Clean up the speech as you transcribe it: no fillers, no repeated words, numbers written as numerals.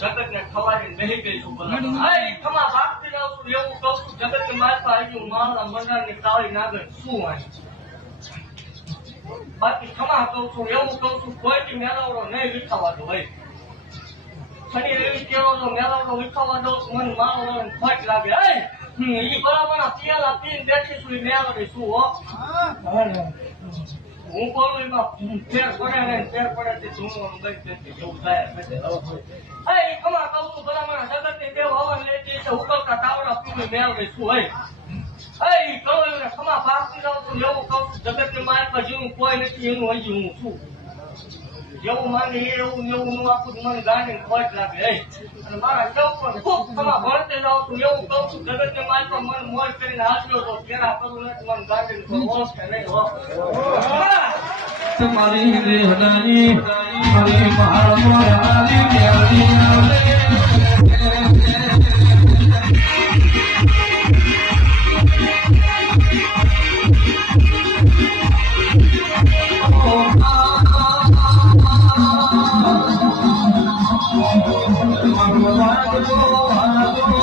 જગતને ખવાડીને બેહી ગઈ છું ભલા એ ખમા ભાગતી જાઉં છું એવું કહું છું જગતની માથા આવી ગયું મારા મરનારની કાળી નાગર શું આવી બાકી ખમા કહું છું એવું કહું છું કોઈથી મેળવડો નહીં વિખાવા દો ભાઈ શનિ એવી કેવો તો મેળવડો વિખાવા દો મને મારો ખોટ લાગે ઈ બરાબર પિયાલા પીને બેઠી છું મેળવડી શું હો હું બોલું એમાં ફેર પડે ને ફેર પડે તે ધૂમવાનું બંધ નથી એવું થાય એ ખમા કહું છું બરાબર જગતની દેવ હવન લેતી છે ઉકળતા તાવડા પીને મેળવડી શું હોય એ કહું એમને ખમા ભાગતી જાઉં છું એવું કહું છું જગતની માર્ગમાં જેવું કોઈ નથી એનું હજી હું છું જેવું માને એવું એવું નું આખું મને ગાંડી ખોટ લાગે અને મારા કેવું પણ ખૂબ ખમા ભણતે જાઉં છું એવું કહું છું જગતની માર્ગમાં મન મોજ કરીને હાલ્યો તો તેના કરું નથી મને ગાંડી હોશ કે નહીં હો તમારી દેવદાની મારી મહારાણી પ્યારી Oh,